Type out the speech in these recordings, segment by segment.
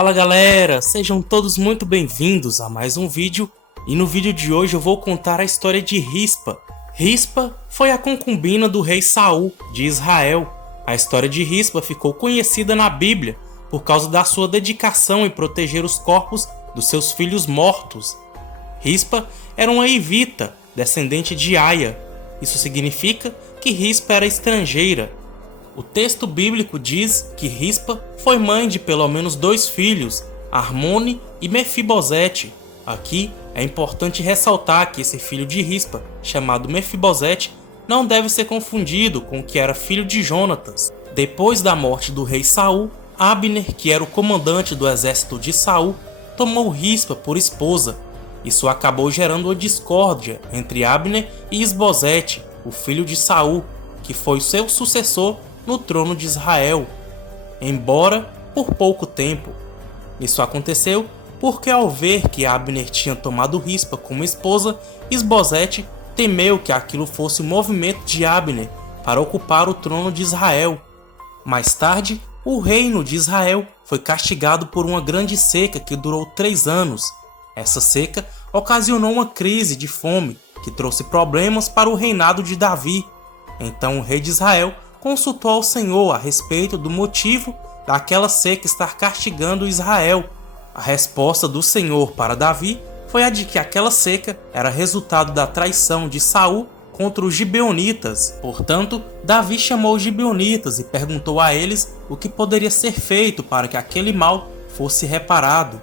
Fala galera, sejam todos muito bem-vindos a mais um vídeo e no vídeo de hoje eu vou contar a história de Rispa. Rispa foi a concubina do rei Saul de Israel. A história de Rispa ficou conhecida na Bíblia por causa da sua dedicação em proteger os corpos dos seus filhos mortos. Rispa era uma evita, descendente de Aia. Isso significa que Rispa era estrangeira. O texto bíblico diz que Rispa foi mãe de pelo menos 2 filhos, Armone e Mefibosete. Aqui é importante ressaltar que esse filho de Rispa, chamado Mefibosete, não deve ser confundido com o que era filho de Jonatas. Depois da morte do rei Saul, Abner, que era o comandante do exército de Saul, tomou Rispa por esposa. Isso acabou gerando uma discórdia entre Abner e Isbosete, o filho de Saul, que foi seu sucessor no trono de Israel, embora por pouco tempo. Isso aconteceu porque ao ver que Abner tinha tomado Rispa como esposa, Isbosete temeu que aquilo fosse um movimento de Abner para ocupar o trono de Israel. Mais tarde, o reino de Israel foi castigado por uma grande seca que durou 3 anos. Essa seca ocasionou uma crise de fome que trouxe problemas para o reinado de Davi. Então o rei de Israel consultou ao Senhor a respeito do motivo daquela seca estar castigando Israel. A resposta do Senhor para Davi foi a de que aquela seca era resultado da traição de Saul contra os gibeonitas. Portanto, Davi chamou os gibeonitas e perguntou a eles o que poderia ser feito para que aquele mal fosse reparado.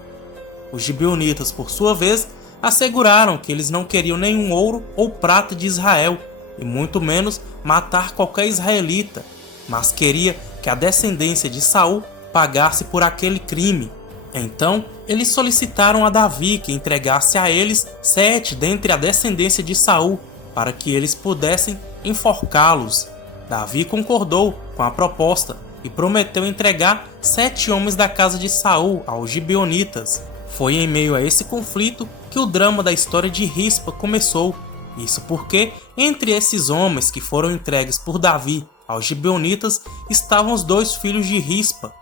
Os gibeonitas, por sua vez, asseguraram que eles não queriam nenhum ouro ou prata de Israel, e muito menos matar qualquer israelita, mas queria que a descendência de Saul pagasse por aquele crime. Então, eles solicitaram a Davi que entregasse a eles 7 dentre a descendência de Saul, para que eles pudessem enforcá-los. Davi concordou com a proposta e prometeu entregar 7 homens da casa de Saul aos gibeonitas. Foi em meio a esse conflito que o drama da história de Rispa começou. Isso porque, entre esses homens que foram entregues por Davi aos gibeonitas, estavam os 2 filhos de Rispa,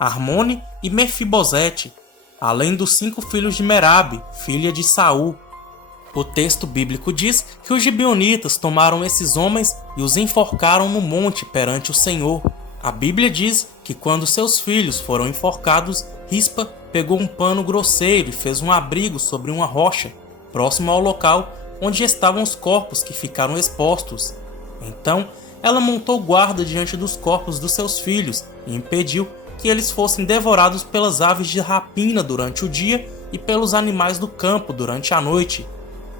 Armone e Mefibosete, além dos 5 filhos de Merabe, filha de Saul. O texto bíblico diz que os gibeonitas tomaram esses homens e os enforcaram no monte perante o Senhor. A Bíblia diz que quando seus filhos foram enforcados, Rispa pegou um pano grosseiro e fez um abrigo sobre uma rocha, próximo ao local onde estavam os corpos que ficaram expostos. Então, ela montou guarda diante dos corpos dos seus filhos e impediu que eles fossem devorados pelas aves de rapina durante o dia e pelos animais do campo durante a noite.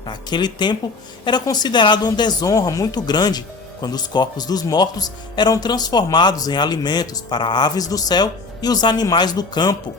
Naquele tempo, era considerado uma desonra muito grande quando os corpos dos mortos eram transformados em alimentos para aves do céu e os animais do campo.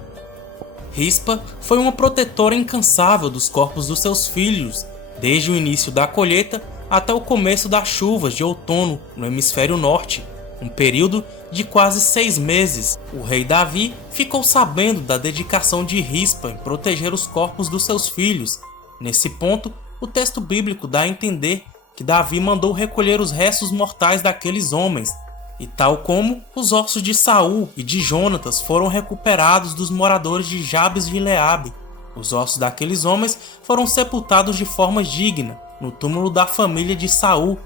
Rispa foi uma protetora incansável dos corpos dos seus filhos, desde o início da colheita até o começo das chuvas de outono no hemisfério norte, um período de quase 6 meses. O rei Davi ficou sabendo da dedicação de Rispa em proteger os corpos dos seus filhos. Nesse ponto, o texto bíblico dá a entender que Davi mandou recolher os restos mortais daqueles homens, e tal como os ossos de Saul e de Jonatas foram recuperados dos moradores de Jabes de Gileade. Os ossos daqueles homens foram sepultados de forma digna no túmulo da família de Saul.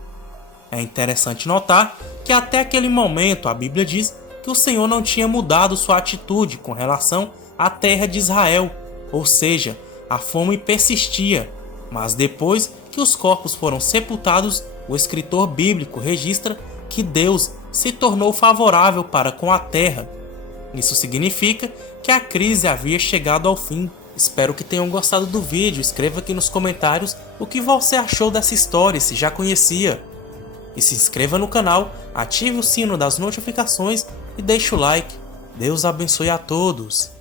É interessante notar que até aquele momento a Bíblia diz que o Senhor não tinha mudado sua atitude com relação à terra de Israel, ou seja, a fome persistia. Mas depois que os corpos foram sepultados, o escritor bíblico registra que Deus se tornou favorável para com a terra. Isso significa que a crise havia chegado ao fim. Espero que tenham gostado do vídeo. Escreva aqui nos comentários o que você achou dessa história, se já conhecia. E se inscreva no canal, ative o sino das notificações e deixe o like. Deus abençoe a todos.